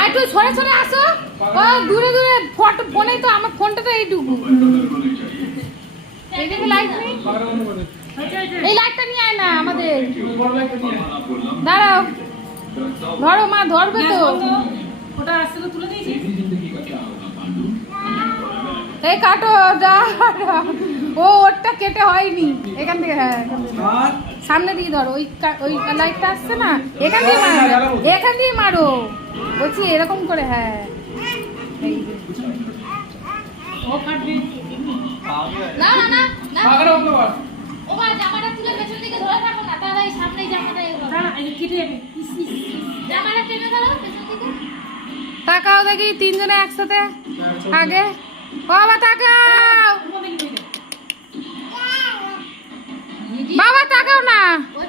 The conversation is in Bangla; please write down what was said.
আর তুই সরে সরে আসো, ও দূরে দূরে ফটো ফোনেই তো, আমার ফোনটা তো এইটুকু, এইদিকে লাইট নেই, এই লাইটটা নিয়ে আয় না আমাদের, দাঁড়াও, ধরো মা, ধরবে তো, ওটা আসতে তো তুলে দিয়েছি। এই কাটো যা, ও ওরটা কেটে হয়নি, এখান থেকে, হ্যাঁ সামনে দিয়ে ধরো, ওই লাইটটা আসছে না, এখান দিয়ে মারো, এখান দিয়ে মারো বলছি, এরকম করে, হ্যাঁ এই যে। ও কাটবে না না না না, পাগল হলো বাবা। ও মা জামাটা তুলে পেছন দিকে ধরে থাকো না, তাহলে এই সামনেই জামাটা না না, এই কেটে যাবে। ইস, ইস, ইস। জামাটা টেনে ধরো পেছন দিকে। তাকাও দেখি তিনজনে একসাথে আগে, বাবা তাকাও, ওর মধ্যে কি হয়ে যায়? বাবা তাকাও না। ও